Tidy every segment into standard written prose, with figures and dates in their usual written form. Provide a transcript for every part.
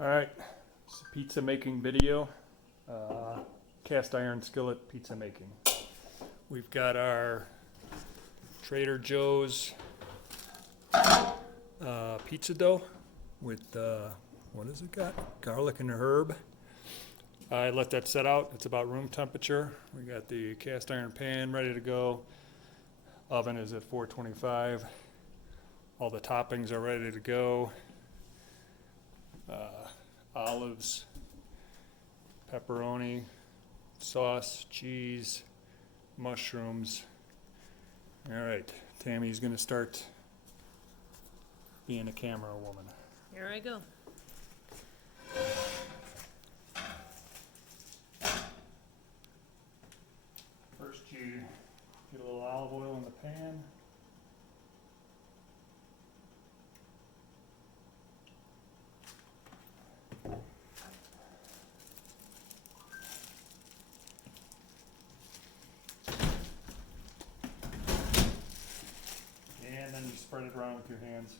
All right, it's a pizza making video. Cast iron skillet pizza making. We've got our Trader Joe's pizza dough with what has it got? Garlic and herb. I let that set out. It's about room temperature. We got the cast iron pan ready to go. Oven is at 425. All the toppings are ready to go. Olives, pepperoni, sauce, cheese, mushrooms. All right, Tammy's gonna start being a camera woman. Here I go. First you get a little olive oil in the pan. And then you spread it around with your hands.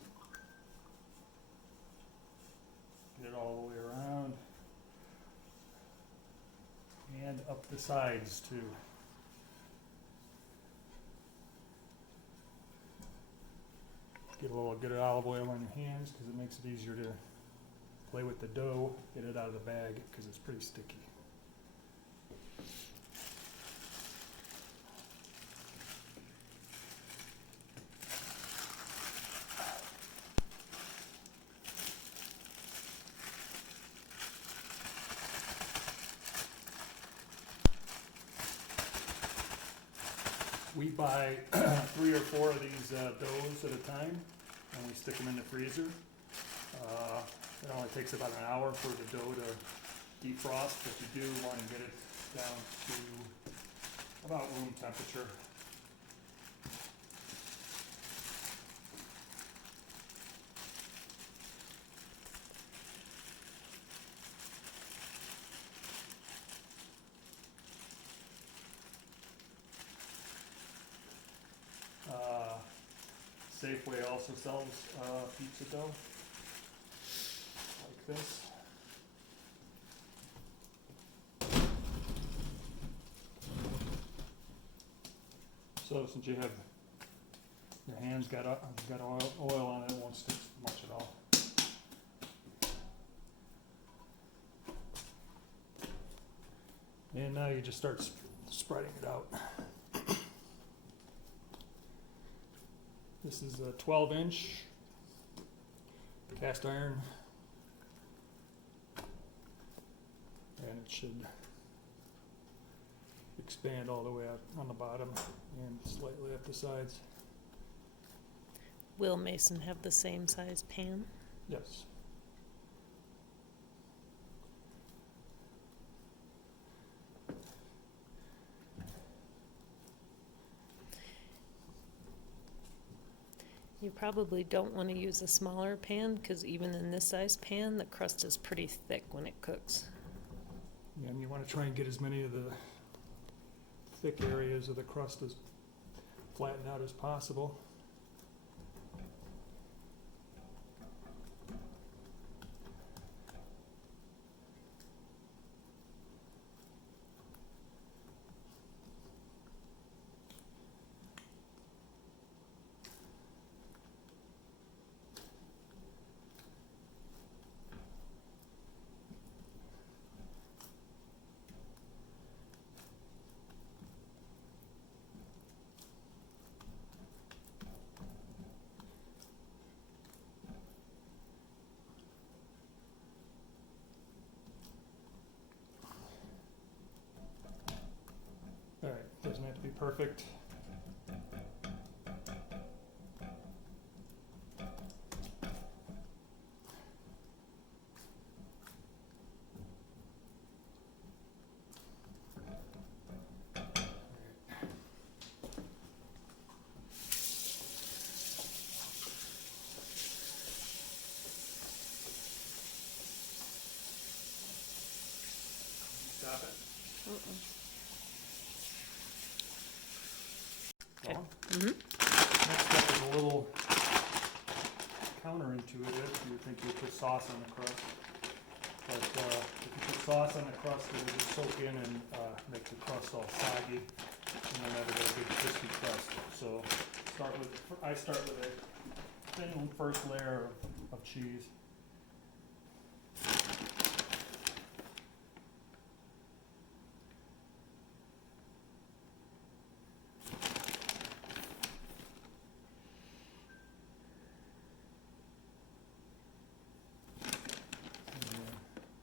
Get it all the way around. And up the sides too. Get a little good olive oil on your hands because it makes it easier to play with the dough. Get it out of the bag because it's pretty sticky. We buy 3 or 4 of these doughs at a time, and we stick them in the freezer. It only takes about an hour for the dough to defrost, but you do want to get it down to about room temperature. Safeway also sells pizza dough like this. So since you have your hands got oil on it, it won't stick much at all. And now you just start spreading it out. This is a 12-inch cast iron, and it should expand all the way out on the bottom and slightly up the sides. Will Mason have the same size pan? Yes. You probably don't want to use a smaller pan because even in this size pan, the crust is pretty thick when it cooks. Yeah, and you want to try and get as many of the thick areas of the crust as flattened out as possible. All right, doesn't have to be perfect. Stop it. Okay. Well, Mm-hmm. next step is a little counterintuitive. You would think you would put sauce on the crust. But if you put sauce on the crust, it'll just soak in and make the crust all soggy, and you'll never get a big crispy crust. So I start with a thin first layer of cheese.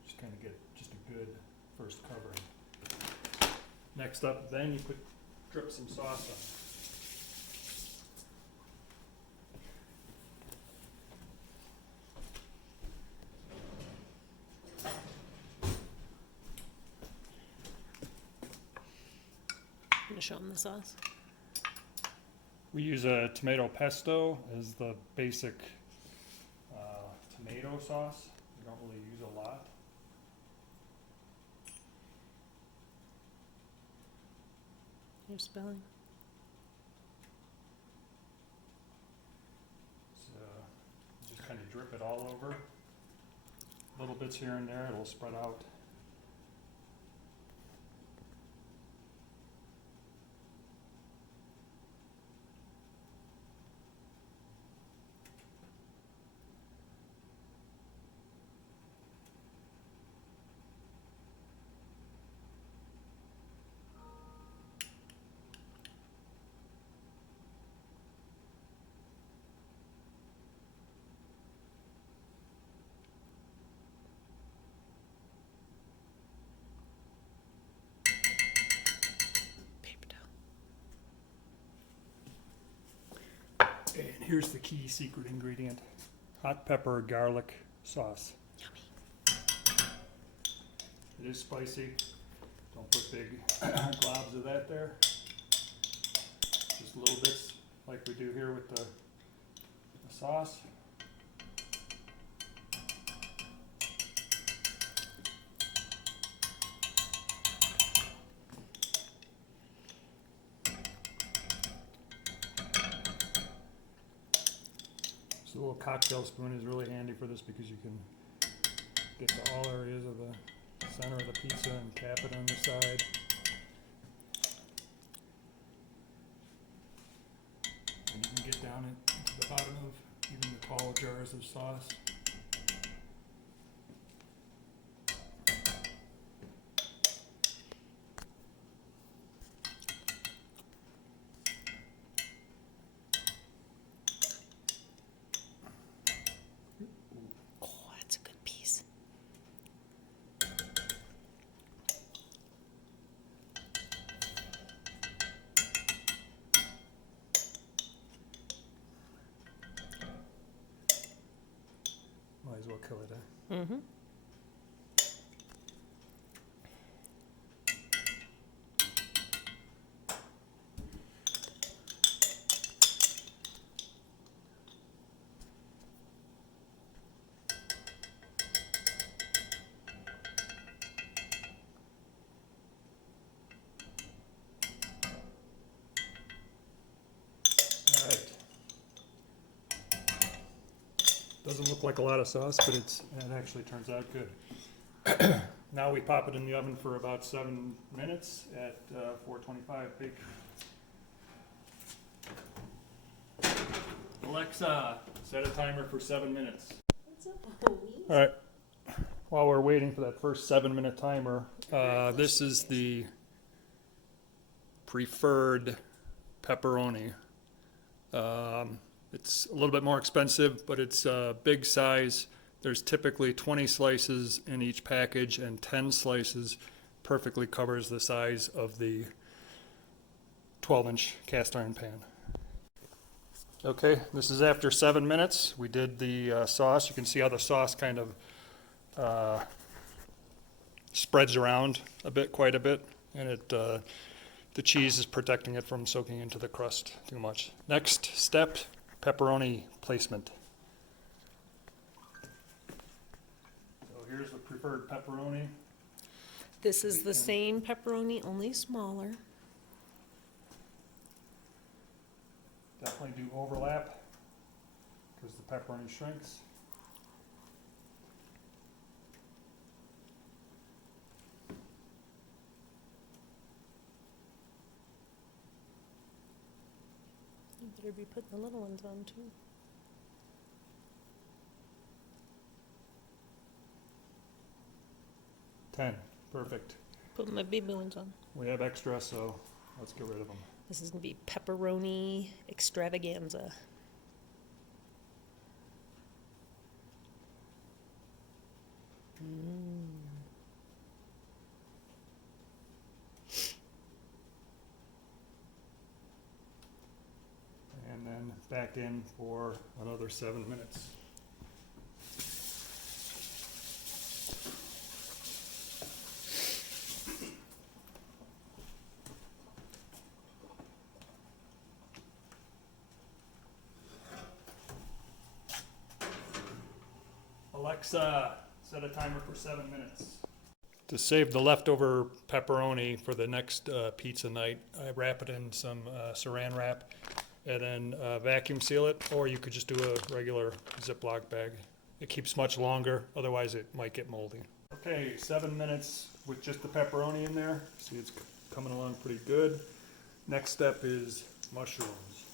Just kind of get just a good first covering. Next up, then you drip some sauce on. I'm gonna show them the sauce. We use a tomato pesto as the basic tomato sauce. We don't really use a lot. Your spelling. So just kind of drip it all over. Little bits here and there, it'll spread out. Paper towel. And here's the key secret ingredient: hot pepper garlic sauce. Yummy. It is spicy. Don't put big globs of that there. Just little bits like we do here with the sauce. So a little cocktail spoon is really handy for this because you can get to all areas of the center of the pizza and tap it on the side. And you can get down into the bottom of even the tall jars of sauce. Oh, that's a good piece. Might as well kill it, eh? Mm-hmm. Alright. Doesn't look like a lot of sauce, but it actually turns out good. Now we pop it in the oven for about 7 minutes at 425 bake. Alexa, set a timer for 7 minutes. What's up, homie? Alright, while we're waiting for that first 7-minute timer, this is the preferred pepperoni. It's a little bit more expensive, but it's a big size. There's typically 20 slices in each package, and 10 slices perfectly covers the size of the 12-inch cast iron pan. Okay, this is after 7 minutes. We did the sauce. You can see how the sauce kind of spreads around quite a bit, and the cheese is protecting it from soaking into the crust too much. Next step, pepperoni placement. So here's the preferred pepperoni. This is the same pepperoni, only smaller. Definitely do overlap because the pepperoni shrinks. better be putting the little ones on too. 10, perfect. Put my baby ones on. We have extra, so let's get rid of them. This is gonna be pepperoni extravaganza. And then back in for another 7 minutes. Alexa, set a timer for 7 minutes. To save the leftover pepperoni for the next pizza night, I wrap it in some saran wrap and then vacuum seal it, or you could just do a regular Ziploc bag. It keeps much longer, otherwise it might get moldy. Okay, 7 minutes with just the pepperoni in there. See, it's coming along pretty good. Next step is mushrooms.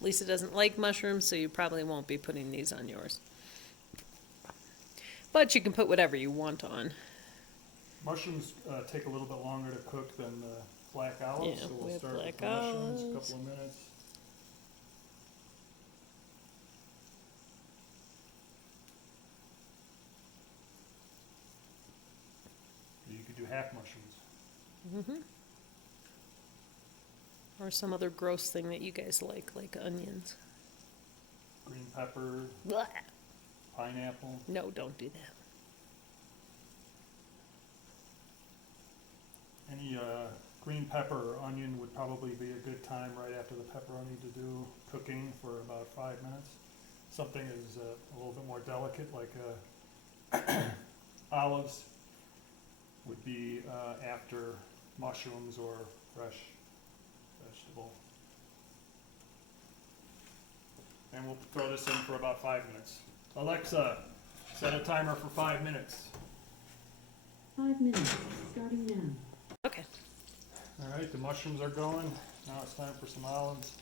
Lisa doesn't like mushrooms, so you probably won't be putting these on yours. But you can put whatever you want on. Mushrooms take a little bit longer to cook than the black olives, Yeah, so we we'll have start with black the mushrooms, a olives. couple of minutes. You could do half mushrooms. Or some other gross thing that you guys like onions. Green pepper, Blah. pineapple. No, don't do that. Any green pepper or onion would probably be a good time right after the pepperoni to do cooking for about 5 minutes. Something is a little bit more delicate, like olives, would be after mushrooms or fresh vegetable. And we'll throw this in for about 5 minutes. Alexa, set a timer for 5 minutes. 5 minutes, starting now. Okay. All right, the mushrooms are going. Now it's time for some olives.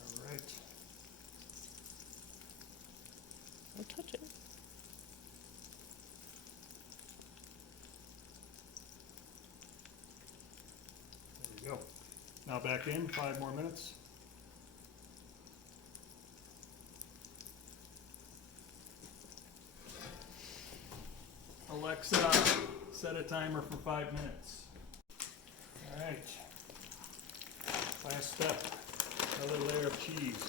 All right. Don't touch it. There we go. Now back in, 5 more minutes. Alexa, set a timer for 5 minutes. All right. Last step, another layer of cheese.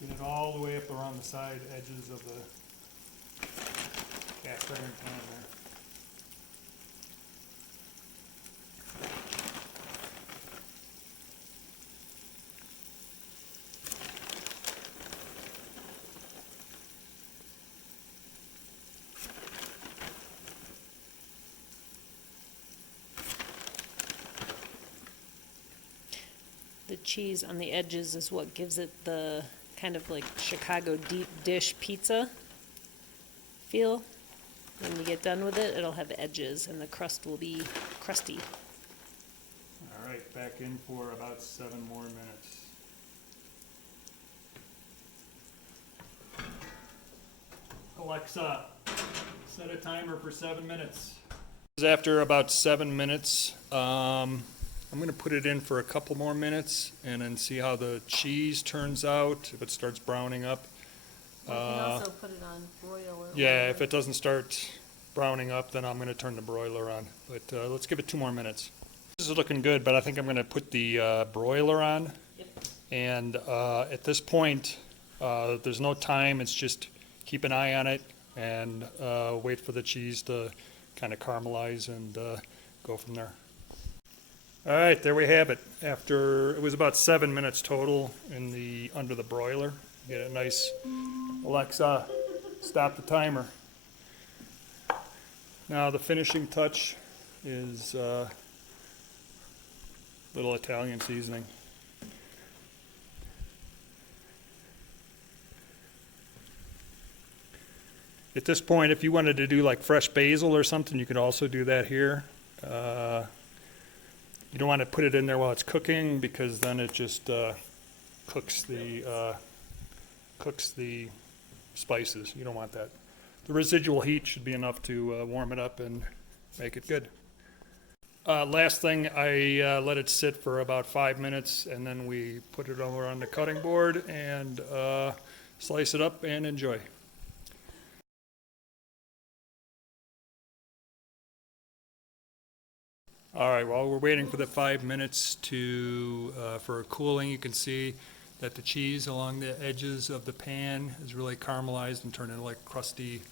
Get it all the way up around the side edges of the cast iron pan there. The cheese on the edges is what gives it the kind of like Chicago deep dish pizza feel. When you get done with it, it'll have edges and the crust will be crusty. All right, back in for about 7 more minutes. Alexa, set a timer for 7 minutes. After about 7 minutes, I'm going to put it in for a couple more minutes and then see how the cheese turns out, if it starts browning up. You can also put it on broiler. Yeah, if it doesn't start browning up, then I'm going to turn the broiler on. But let's give it 2 more minutes. This is looking good, but I think I'm going to put the broiler on. Yep. And at this point, there's no time. It's just keep an eye on it and wait for the cheese to kind of caramelize and go from there. All right, there we have it. After, it was about 7 minutes total in the, under the broiler. Get a nice, Alexa, stop the timer. Now the finishing touch is little Italian seasoning. At this point, if you wanted to do like fresh basil or something, you could also do that here. You don't want to put it in there while it's cooking because then it just cooks the spices. You don't want that. The residual heat should be enough to warm it up and make it good. Last thing, I let it sit for about 5 minutes, and then we put it over on the cutting board and slice it up and enjoy. All right, while we're waiting for the 5 minutes to for cooling, you can see that the cheese along the edges of the pan is really caramelized and turned into like crusty,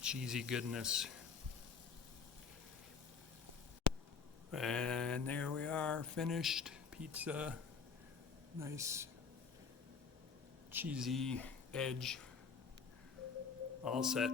cheesy goodness. And there we are, finished pizza. Nice cheesy edge. All set.